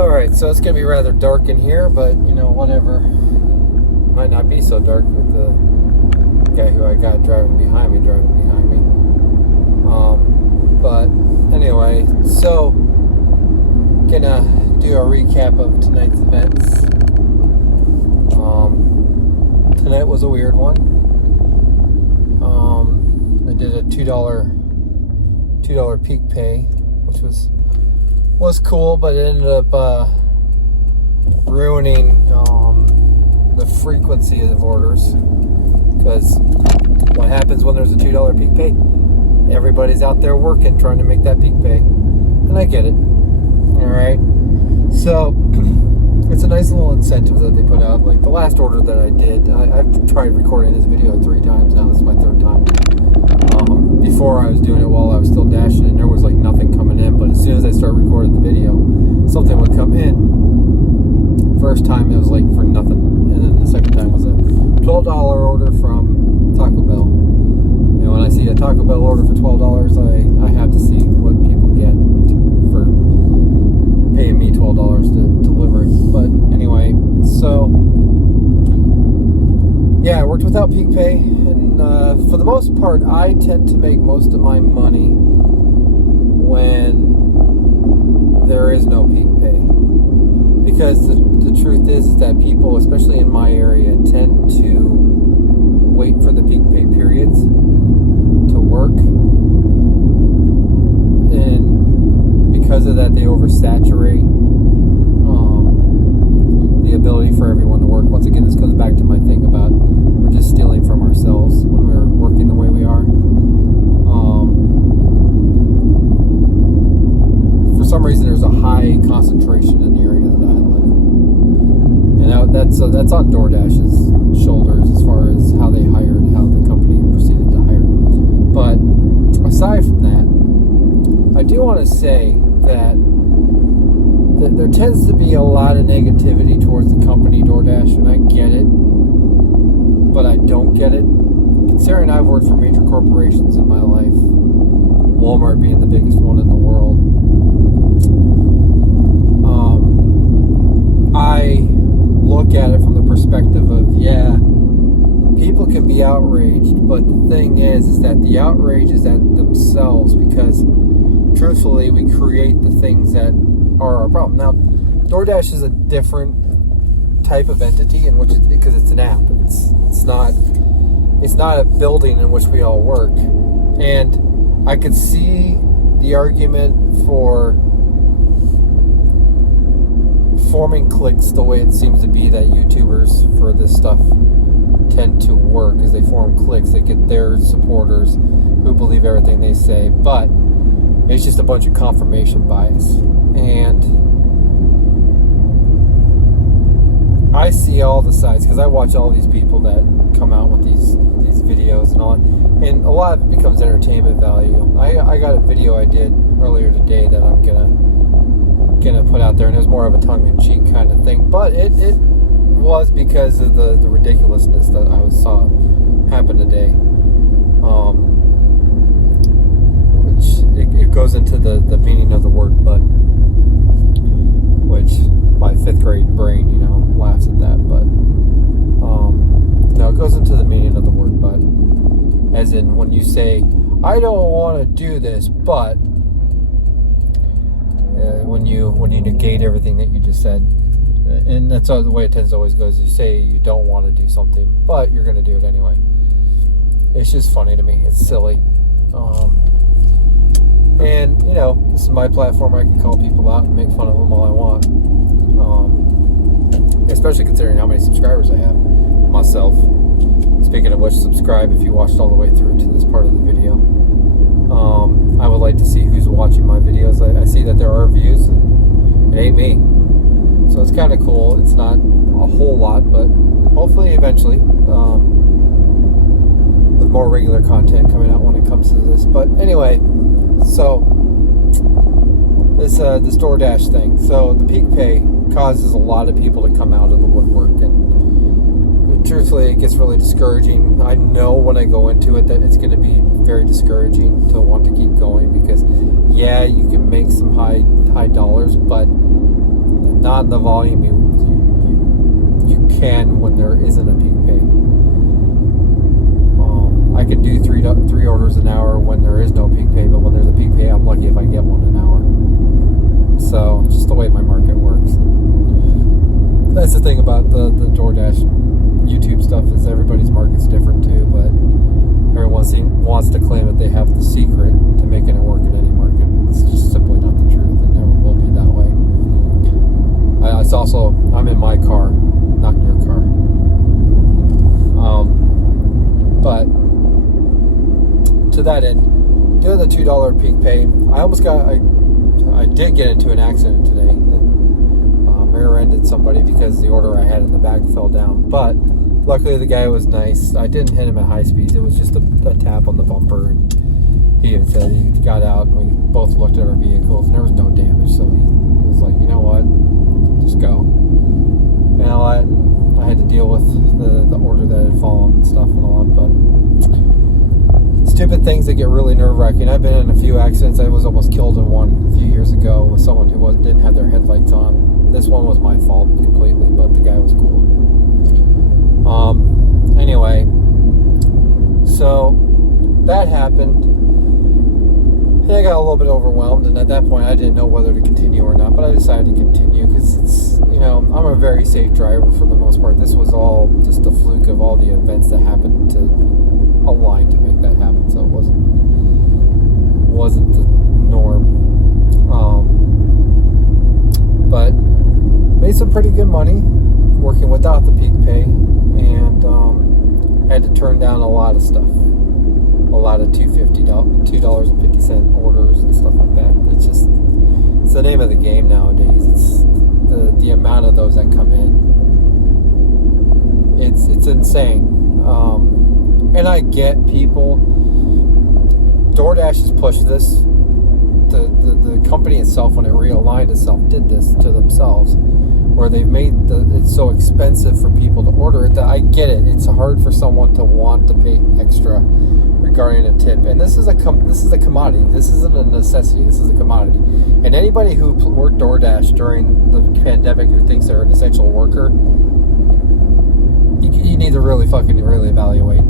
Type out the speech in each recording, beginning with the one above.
Alright, so it's going to be rather dark in here, but, whatever. Might not be so dark with the guy who I got driving behind me. But, anyway, so, gonna do a recap of tonight's events. Tonight was a weird one. I did a $2 peak pay, which was cool, but it ended up ruining the frequency of orders, because what happens when there's a $2 peak pay? Everybody's out there working, trying to make that peak pay, and I get it. Alright, so it's a nice little incentive that they put out. Like the last order that I did, I've tried recording this video 3 times now. This is my 3rd time. Before I was doing it while I was still dashing, and there was like nothing coming in, but as soon as I started recording the video, something would come in. First time it was like for nothing, and then the second time was a $12 order from Taco Bell. And when I see a Taco Bell order for $12, I have to see what people get for paying me $12 to deliver it. But anyway, so yeah, I worked without peak pay, and for the most part, I tend to make most of my money when there is no peak pay, because the truth is that people, especially in my area, tend to wait for the peak pay periods to work, and because of that, they oversaturate the ability for everyone to work. Once again, this comes back to my thing about we're just stealing from ourselves when we're working the way we are. For some reason, there's a high concentration in the area that I live, and that's on DoorDash's shoulders as far as how they hired, how the company proceeded to hire. But aside from that, I do want to say that there tends to be a lot of negativity towards the company DoorDash, and I get it, but I don't get it. Considering I've worked for major corporations in my life, Walmart being the biggest one in the world, I look at it from the perspective of, yeah, people can be outraged, but the thing is that the outrage is at themselves, because truthfully, we create the things that are our problem. Now, DoorDash is a different type of entity in which because it's an app. It's not a building in which we all work. And I could see the argument for forming cliques the way it seems to be that YouTubers for this stuff tend to work, is they form cliques. They get their supporters who believe everything they say, but it's just a bunch of confirmation bias. And I see all the sides, because I watch all these people that come out with these videos and all that, and a lot of it becomes entertainment value. I got a video I did earlier today that I'm gonna put out there, and it was more of a tongue-in-cheek kind of thing, but it was because of the ridiculousness that I saw happen today. It goes into the meaning of the word "but," which my 5th grade brain, laughs at that. But no, it goes into the meaning of the word "but," as in when you say, "I don't want to do this," but when you negate everything that you just said, and that's the way it tends to always goes. You say you don't want to do something, but you're going to do it anyway. It's just funny to me. It's silly. And, this is my platform. I can call people out and make fun of them all I want. Especially considering how many subscribers I have myself. Speaking of which, subscribe if you watched all the way through to this part of the video. I would like to see who's watching my videos. I see that there are views, and it ain't me. So it's kind of cool. It's not a whole lot, but hopefully eventually, with more regular content coming out when it comes to this. But anyway, so this DoorDash thing. So the peak pay causes a lot of people to come out of the woodwork, and truthfully, it gets really discouraging. I know when I go into it that it's going to be very discouraging to want to keep going, because yeah, you can make some high dollars, but not in the volume you can when there isn't a peak pay. I can do three orders an hour when there is no peak pay, but when there's a peak pay, I'm lucky if I get one an hour. So just the way my market works. That's the thing about the DoorDash YouTube stuff, is everybody's market's different too, but everyone wants to claim that they have the secret to making it work in any market. It's just simply not the truth. It never will be that way. It's also, I'm in my car, not in your car. But to that end, doing the $2 peak pay, I did get into an accident today. Rear-ended somebody because the order I had in the back fell down. But luckily the guy was nice. I didn't hit him at high speeds. It was just a tap on the bumper. And he even said he got out and we both looked at our vehicles and there was no damage. So he was like, you know what, just go. And I had to deal with the order that had fallen and stuff and all that. But stupid things that get really nerve-wracking. I've been in a few accidents. I was almost killed in one a few years ago with someone who didn't have their headlights on. This one was my fault completely, but the guy was cool. Anyway, so that happened. And I got a little bit overwhelmed, and at that point I didn't know whether to continue or not, but I decided to continue because it's, I'm a very safe driver for the most part. This was all just a fluke of all the events that happened to align to make that happen, so it wasn't the norm. But made some pretty good money working without the peak pay, and had to turn down a lot of stuff, a lot of $2.50 orders and stuff like that. It's the name of the game nowadays. It's the amount of those that come in. It's insane. And I get people. DoorDash has pushed this. The company itself, when it realigned itself, did this to themselves, where they've made it so expensive for people to order it that I get it. It's hard for someone to want to pay extra regarding a tip, and this is a commodity. This isn't a necessity. This is a commodity. And anybody who worked DoorDash during the pandemic who thinks they're an essential worker, you need to really evaluate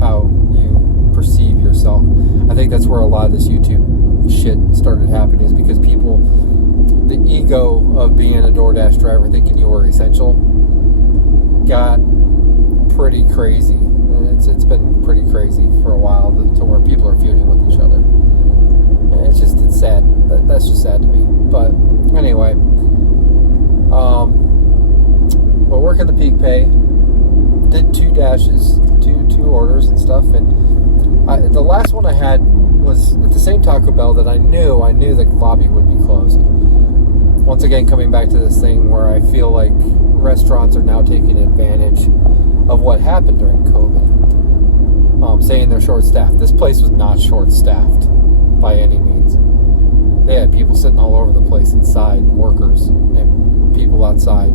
how you perceive yourself. I think that's where a lot of this YouTube shit started happening, is because people, the ego of being a DoorDash driver thinking you were essential got pretty crazy. It's been pretty crazy for a while to where people are feuding with each other. And it's sad. That's just sad to me. But anyway, we're working the peak pay. Did two orders and stuff, and the last one I had was at the same Taco Bell that I knew the lobby would be closed. Once again, coming back to this thing where I feel like restaurants are now taking advantage of what happened during COVID, saying they're short-staffed. This place was not short-staffed by any means. They had people sitting all over the place inside, workers and people outside.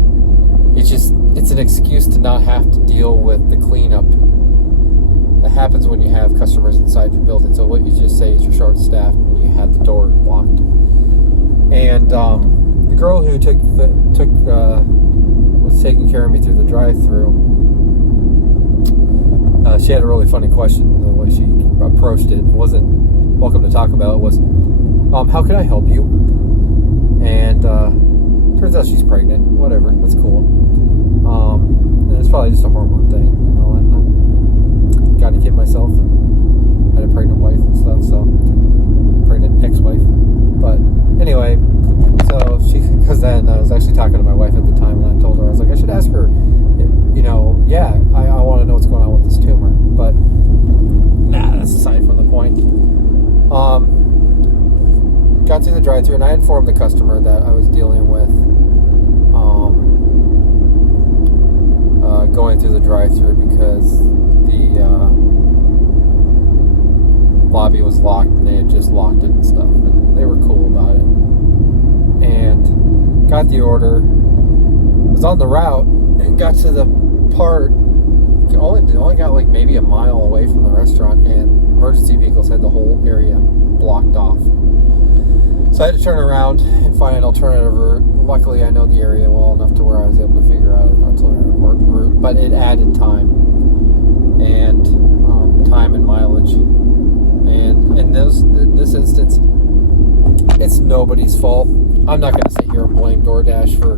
It's an excuse to not have to deal with the cleanup that happens when you have customers inside your building. So what you just say is you're short-staffed and you have the door locked. And the girl who was taking care of me through the drive-thru, she had a really funny question. The way she approached it wasn't "Welcome to Taco Bell." It was, "How can I help you?" And turns out she's pregnant. Whatever, that's cool. And it's probably just a hormone thing. I got a kid myself and had a pregnant wife and stuff, so pregnant ex-wife. But anyway, because then I was actually talking to my wife at the time, and I told her, I was like, I should ask her, I want to know what's going on with this tumor. But that's aside from the point. Got through the drive-thru, and I informed the customer that I was dealing with going through the drive-thru because the lobby was locked and they had just locked it and stuff, and they were cool about it. And got the order, was on the route, and got to the part, only got like maybe a mile away from the restaurant, and emergency vehicles had the whole area blocked off. So I had to turn around and find an alternative route. Luckily, I know the area well enough to where I was able to figure out an alternative route, but it added time and mileage. And in this instance, it's nobody's fault. I'm not going to sit here and blame DoorDash for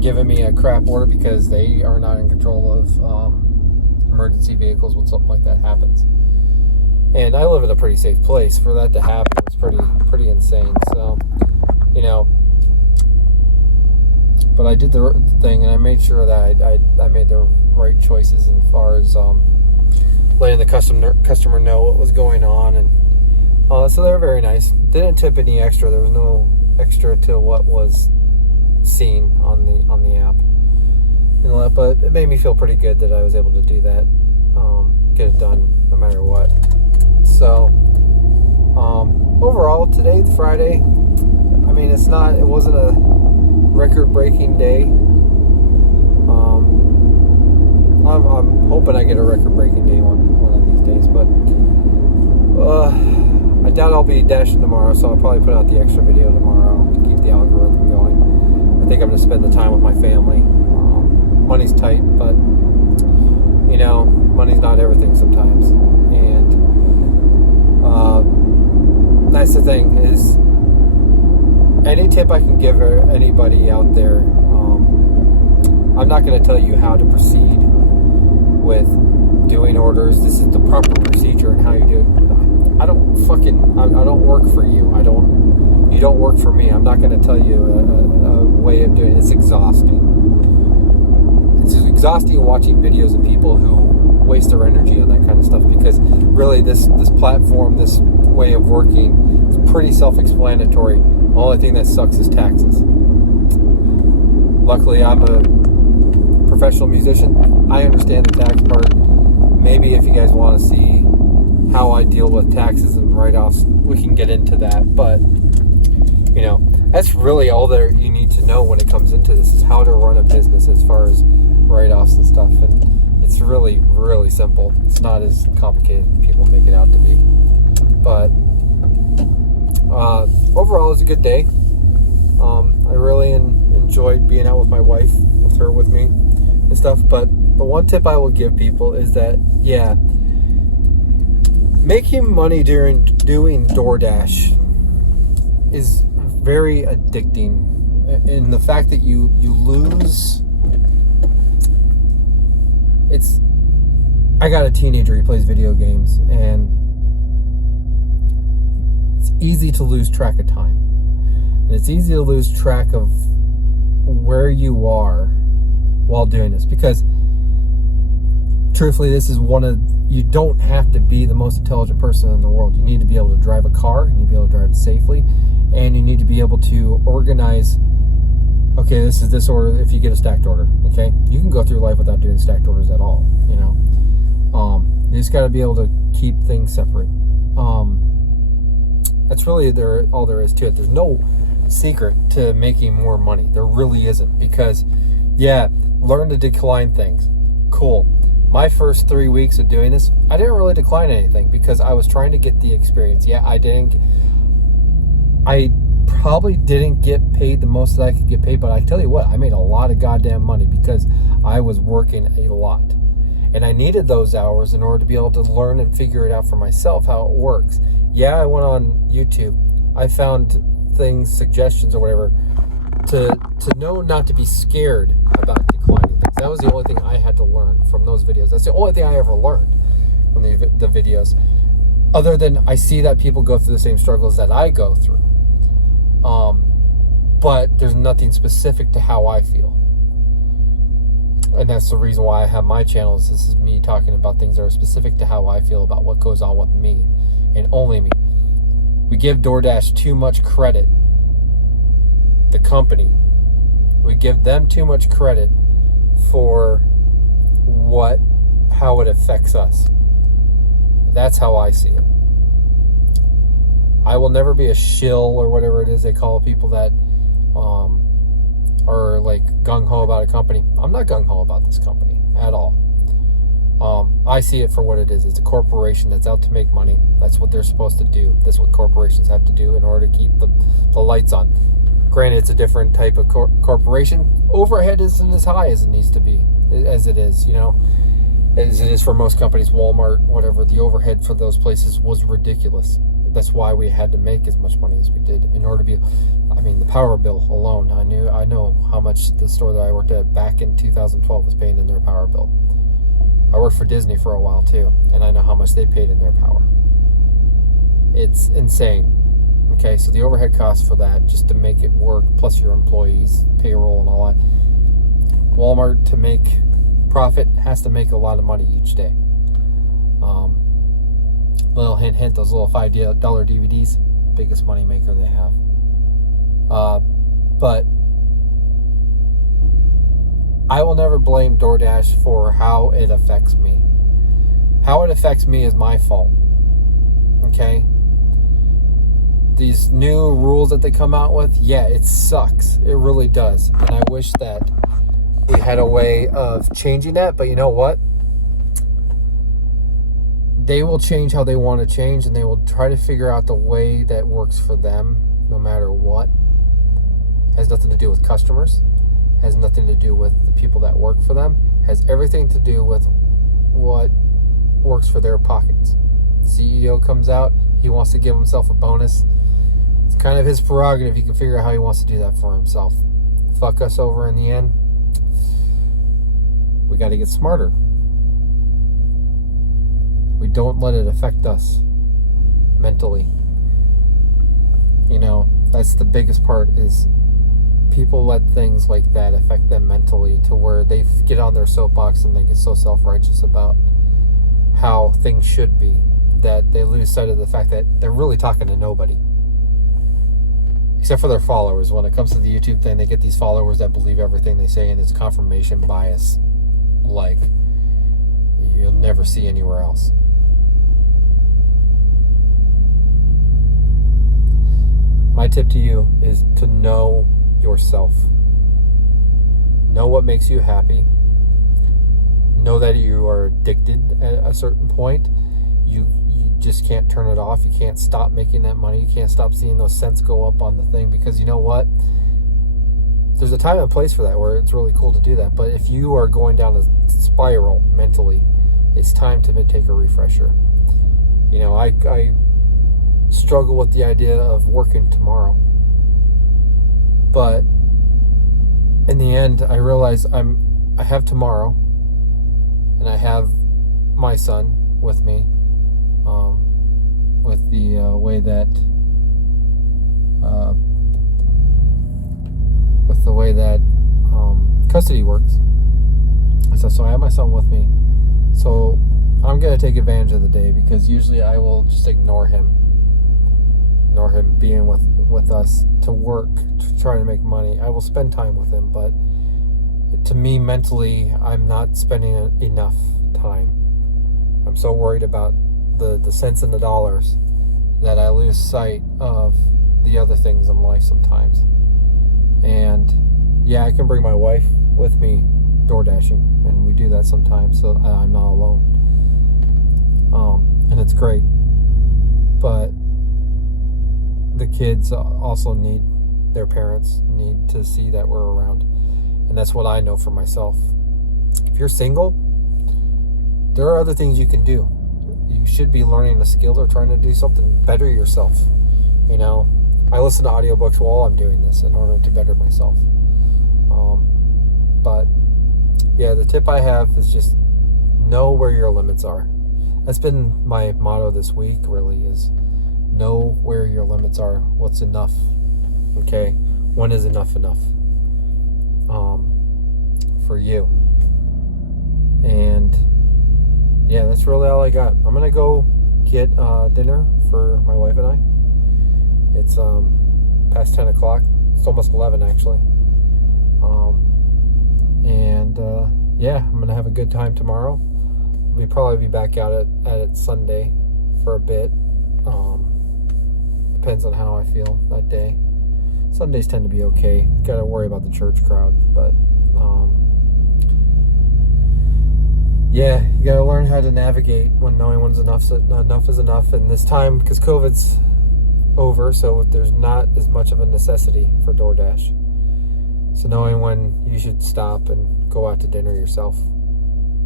giving me a crap order because they are not in control of emergency vehicles when something like that happens. And I live in a pretty safe place. For that to happen was pretty insane. So, but I did the thing, and I made sure that I made the right choices as far as letting the customer know what was going on, and so they were very nice. Didn't tip any extra. There was no extra to what was seen on the app, but it made me feel pretty good that I was able to do that, get it done no matter what. So overall, today, Friday, I mean, it wasn't a record-breaking day. I'm hoping I get a record-breaking day one of these days, but I doubt I'll be dashing tomorrow, so I'll probably put out the extra video tomorrow to keep the algorithm going. I think I'm going to spend the time with my family. Money's tight, but money's not everything sometimes. And that's the thing, is any tip I can give anybody out there, I'm not going to tell you how to proceed with doing orders. This is the proper procedure and how you do it. I don't work for you. You don't work for me. I'm not going to tell you a way of doing it. It's exhausting. It's exhausting watching videos of people who waste their energy on that kind of stuff, because really this platform, this way of working is pretty self-explanatory. The only thing that sucks is taxes. Luckily, I'm a professional musician. I understand the tax part. Maybe if you guys want to see how I deal with taxes and write-offs, we can get into that. But that's really all that you need to know when it comes into this, is how to run a business as far as write-offs and stuff. And it's really, really simple. It's not as complicated as people make it out to be. But overall, it was a good day. I really enjoyed being out with my wife, with her with me and stuff. But the one tip I will give people is that, making money during doing DoorDash is very addicting. And the fact that you lose... I got a teenager, he plays video games, and it's easy to lose track of time. And it's easy to lose track of where you are while doing this, because truthfully, this is you don't have to be the most intelligent person in the world. You need to be able to drive a car, you need to be able to drive it safely, and you need to be able to organize, okay, this is this order if you get a stacked order, okay? You can go through life without doing stacked orders at all, You just got to be able to keep things separate. That's really all there is to it. There's no secret to making more money. There really isn't, because, learn to decline things. Cool. My first 3 weeks of doing this, I didn't really decline anything because I was trying to get the experience. I probably didn't get paid the most that I could get paid, but I tell you what, I made a lot of goddamn money because I was working a lot. And I needed those hours in order to be able to learn and figure it out for myself how it works. I went on YouTube. I found things, suggestions or whatever, to know not to be scared about declining things. That was the only thing I had to learn from those videos. That's the only thing I ever learned from the videos. Other than I see that people go through the same struggles that I go through. But there's nothing specific to how I feel. And that's the reason why I have my channel. This is me talking about things that are specific to how I feel about what goes on with me and only me. We give DoorDash too much credit. The company. We give them too much credit for how it affects us. That's how I see it. I will never be a shill or whatever it is they call people that are like gung-ho about a company. I'm not gung-ho about this company at all. I see it for what it is. It's a corporation that's out to make money. That's what they're supposed to do. That's what corporations have to do in order to keep the lights on. Granted, it's a different type of corporation. Overhead isn't as high as it needs to be, as it is, as it is for most companies. Walmart, whatever, the overhead for those places was ridiculous. That's why we had to make as much money as we did in order to be. The power bill alone. I know how much the store that I worked at back in 2012 was paying in their power bill. I worked for Disney for a while too, and I know how much they paid in their power. It's insane. Okay, so the overhead costs for that, just to make it work, plus your employees, payroll and all that. Walmart, to make profit, has to make a lot of money each day. Little hint, those little $5 DVDs, biggest money maker they have. But I will never blame DoorDash for how it affects me. How it affects me is my fault. Okay? These new rules that they come out with, yeah, it sucks. It really does. And I wish that we had a way of changing that. But you know what? They will change how they want to change, and they will try to figure out the way that works for them, no matter what. Has nothing to do with customers. Has nothing to do with the people that work for them. Has everything to do with what works for their pockets. CEO comes out, he wants to give himself a bonus. It's kind of his prerogative. He can figure out how he wants to do that for himself. Fuck us over in the end. We got to get smarter. We don't let it affect us mentally. That's the biggest part, is people let things like that affect them mentally, to where they get on their soapbox and they get so self-righteous about how things should be that they lose sight of the fact that they're really talking to nobody except for their followers. When it comes to the YouTube thing, they get these followers that believe everything they say, and it's confirmation bias like you'll never see anywhere else. My tip to you is to know yourself. Know what makes you happy. Know that you are addicted at a certain point. You just can't turn it off. You can't stop making that money. You can't stop seeing those cents go up on the thing, because you know what? There's a time and place for that where it's really cool to do that. But if you are going down a spiral mentally, it's time to take a refresher. I struggle with the idea of working tomorrow. But in the end, I realize I have tomorrow, and I have my son with me, with the way that custody works. So I have my son with me. So I'm going to take advantage of the day, because usually I will just ignore him being with us to work, to try to make money. I will spend time with him, but to me, mentally, I'm not spending enough time. I'm so worried about the cents and the dollars that I lose sight of the other things in life sometimes. And yeah, I can bring my wife with me door dashing, and we do that sometimes, so I'm not alone. And it's great. But the kids also need their parents, need to see that we're around. And that's what I know for myself. If you're single, there are other things you can do. You should be learning a skill or trying to do something, better yourself. I listen to audiobooks while I'm doing this in order to better myself. But yeah, the tip I have is just know where your limits are. That's been my motto this week, really, is know where your limits are. What's enough? Okay? When is enough? For you. And yeah, that's really all I got. I'm gonna go get dinner for my wife and I. It's past 10 o'clock. It's almost 11 actually. Yeah, I'm gonna have a good time tomorrow. We'll probably be back out at it Sunday for a bit. Depends on how I feel that day. Sundays tend to be okay. Gotta worry about the church crowd, but yeah, you got to learn how to navigate when knowing when's enough is enough. And this time, because COVID's over, so there's not as much of a necessity for DoorDash. So knowing when you should stop and go out to dinner yourself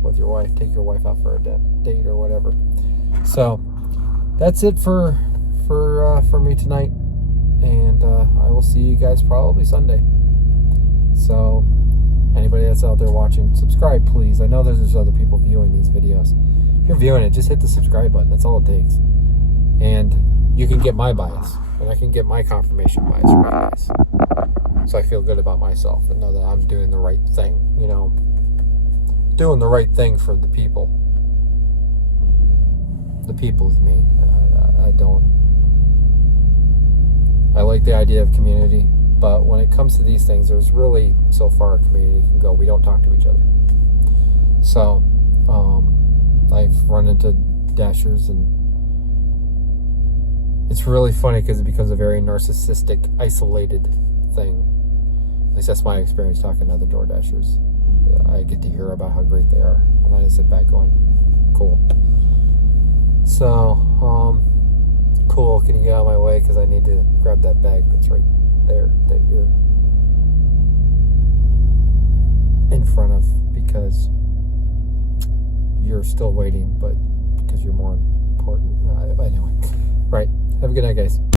with your wife, take your wife out for a date or whatever. So that's it for me tonight, and I will see you guys probably Sunday. So anybody that's out there watching, subscribe please. I know there's other people viewing these videos. If you're viewing it, just hit the subscribe button. That's all it takes. And you can get my bias, and I can get my confirmation bias from you guys. So I feel good about myself and know that I'm doing the right thing, doing the right thing for the people. The people is me. I like the idea of community, but when it comes to these things, there's really so far a community can go. We don't talk to each other. So I've run into Dashers, and it's really funny because it becomes a very narcissistic, isolated thing. At least that's my experience talking to other DoorDashers. I get to hear about how great they are, and I just sit back going, cool. So, cool, can you get out of my way, because I need to grab that bag that's right there that you're in front of, because you're still waiting, but because you're more important. Anyway, right. Have a good night, guys.